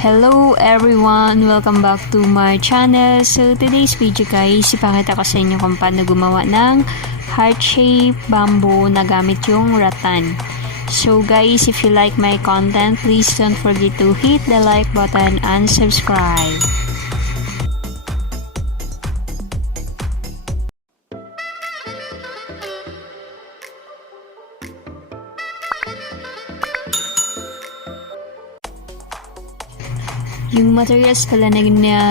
Hello everyone! Welcome back to my channel. So today's video guys, ipakita ko sa inyo kung paano gumawa ng heart shape bamboo na gamit yung rattan. So guys, if you like my content, please don't forget to hit the like button and subscribe. Yung materials pala na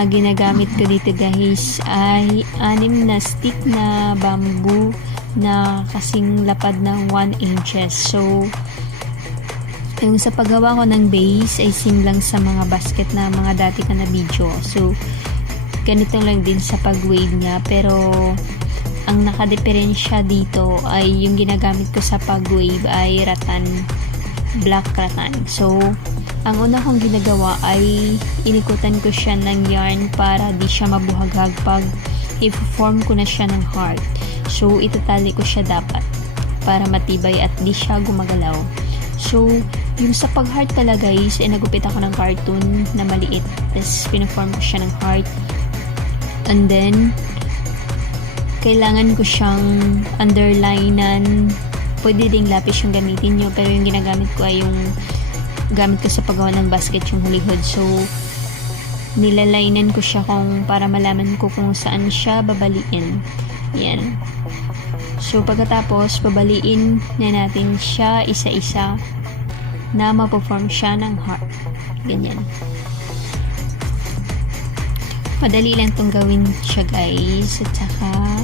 ginagamit ko dito guys ay 6 na stick na bamboo na kasing lapad ng 1 inches. So, yung sa paggawa ko ng base ay same lang sa mga basket na mga dati ka na video. So, ganito lang din sa pag-wave niya. Pero, ang nakadeferensya dito ay yung ginagamit ko sa pag-wave ay rattan, black rattan. So, ang una kong ginagawa ay inikutan ko siya ng yarn para di siya mabuhaghag pag i-form ko na siya ng heart. So, itatali ko siya dapat para matibay at di siya gumagalaw. So, yung sa pag-heart pala guys, nagupit ako ng cartoon na maliit. Tapos, pinaform ko siya ng heart. And then, kailangan ko siyang underlinean. Pwede ding lapis yung gamitin nyo, pero yung ginagamit ko ay yung gamit ko sa paggawa ng basket yung hulihod. So, nilalainan ko siya para malaman ko kung saan siya babaliin. Yan. So, pagkatapos, babaliin na natin siya isa-isa na maperform siya ng heart. Ganyan. Madali lang itong gawin siya guys. At saka,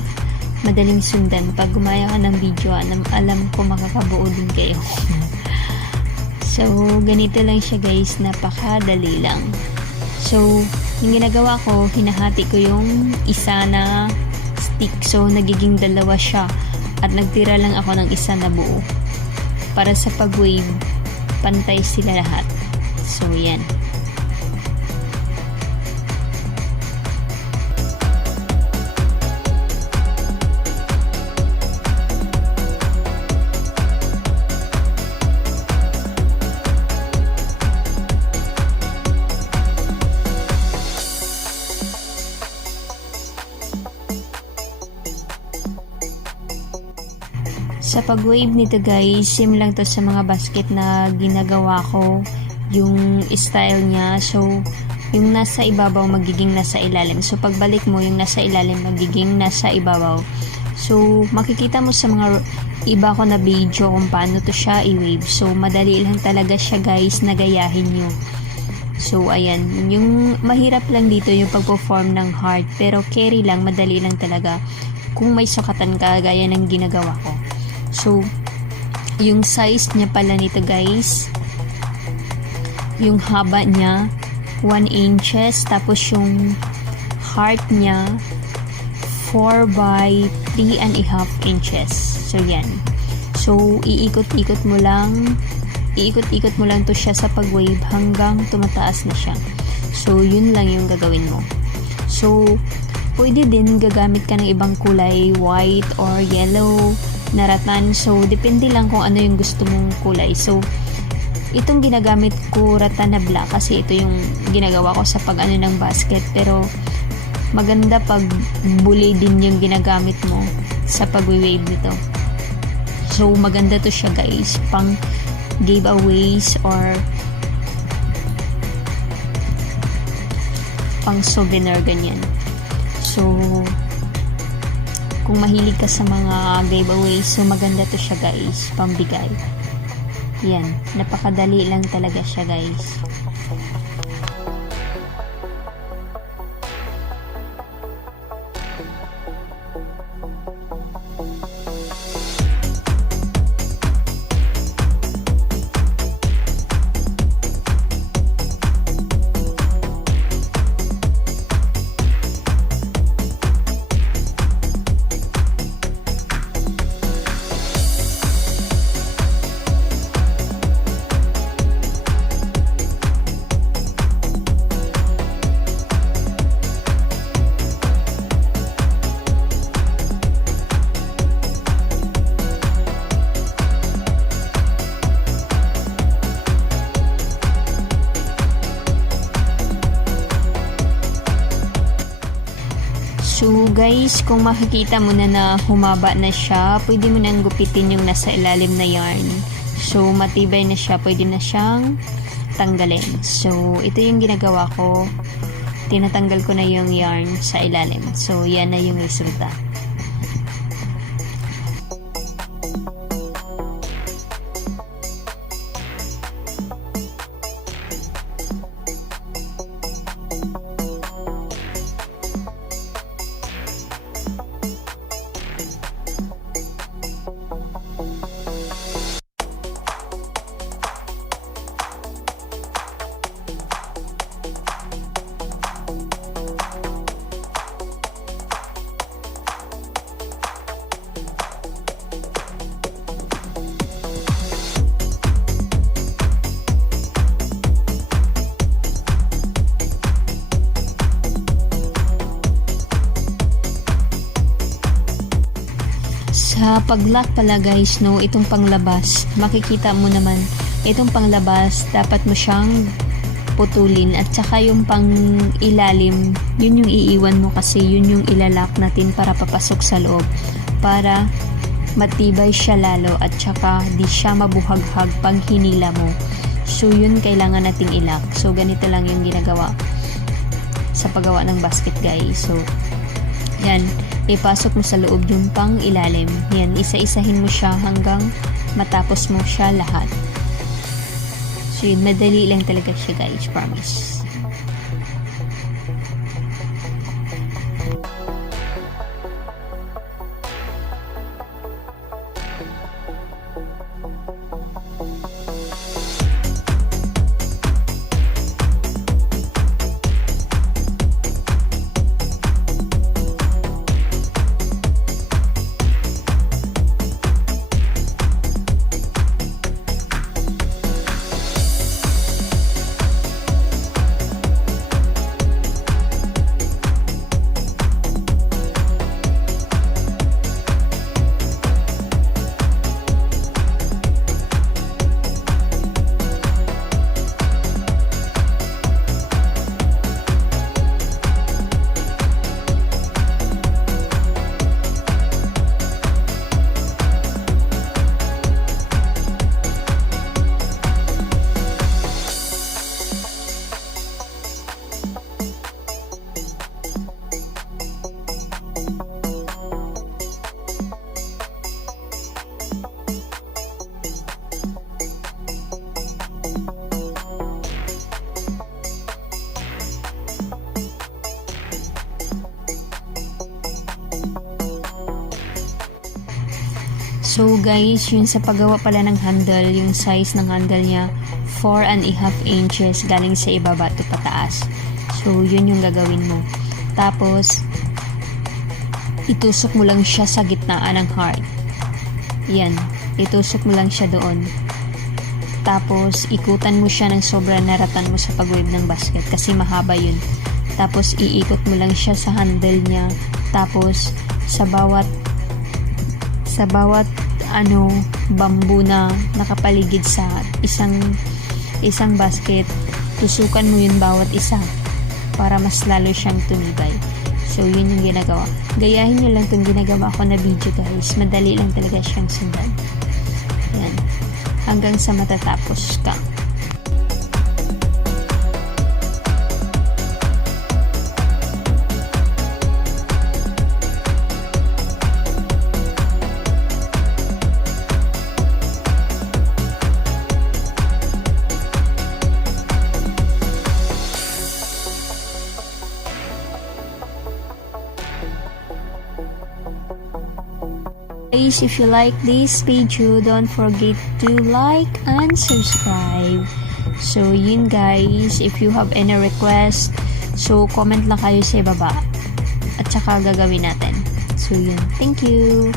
madaling sundan. Pag gumaya ka ng video, alam ko makakabuo din kayo. So, ganito lang siya guys, napakadali lang. So, yung ginagawa ko, hinahati ko yung isa na stick. So, nagiging 2 siya. At nagtira lang ako ng isa na buo. Para sa pag-wave, pantay sila lahat. So, yan. Sa pag-wave nito guys, same lang to sa mga basket na ginagawa ko, yung style niya. So, yung nasa ibabaw magiging nasa ilalim. So, pagbalik mo, yung nasa ilalim magiging nasa ibabaw. So, makikita mo sa mga iba ko na video kung paano to siya i-wave. So, madali lang talaga siya guys na gayahin nyo. So, ayan. Yung mahirap lang dito yung pag-perform ng heart. Pero carry lang, madali lang talaga kung may sukatan ka gaya ng ginagawa ko. So, yung size niya pala nito guys, yung haba niya 1 inches, tapos yung heart niya 4 by 3.5 inches. So, yan. So, iikot-ikot mo lang to siya sa pag-wave hanggang tumataas na siya. So, yun lang yung gagawin mo. So, pwede din gagamit ka ng ibang kulay, white or yellow na rattan. So, depende lang kung ano yung gusto mong kulay. So, itong ginagamit ko rattan na black kasi ito yung ginagawa ko sa pag-ano ng basket. Pero, maganda pag buli din yung ginagamit mo sa pag-wave nito. So, maganda to siya guys. Pang giveaways or pang souvenir ganyan. So, kung mahilig ka sa mga giveaways, so maganda to siya guys, pambigay. Yan, napakadali lang talaga siya guys. So guys, kung makikita mo na humaba na siya, pwede mo nang gupitin yung nasa ilalim na yarn. So matibay na siya, pwede na siyang tanggalin. So ito yung ginagawa ko, tinatanggal ko na yung yarn sa ilalim. So yan na yung resulta. Sa pag-lock pala guys, no, itong panglabas, makikita mo naman, itong panglabas, dapat mo siyang putulin, at saka yung pang ilalim, yun yung iiwan mo kasi yun yung ilalock natin para papasok sa loob, para matibay siya lalo, at saka di siya mabuhaghag pag hinila mo. So yun kailangan nating ilock. So ganito lang yung ginagawa sa paggawa ng basket guys. So yan, ipasok mo sa loob yung pang ilalim. Yan, isa-isahin mo siya hanggang matapos mo siya lahat. So yun, madali lang talaga siya guys, promise. So guys, yun sa paggawa pala ng handle, yung size ng handle niya 4.5 inches galing sa ibaba to pataas. So yun yung gagawin mo. Tapos itusok mo lang siya sa gitnaan ng heart. Yan, itusok mo lang siya doon. Tapos ikutan mo siya ng sobra, naratan mo sa pag-weave ng basket kasi mahaba yun. Tapos iikot mo lang siya sa handle niya. Tapos sa bawat bamboo na nakapaligid sa isang basket, tusukan mo yun bawat isa para mas lalo siyang tumibay. So yun yung ginagawa. Gayahin nyo lang itong ginagawa ko na video guys. Madali lang talaga siyang sundan. Yan. Hanggang sa matatapos ka. Guys, if you like this video, don't forget to like and subscribe. So yun guys, if you have any request, so comment lang kayo sa ibaba at saka gagawin natin. So yun, thank you.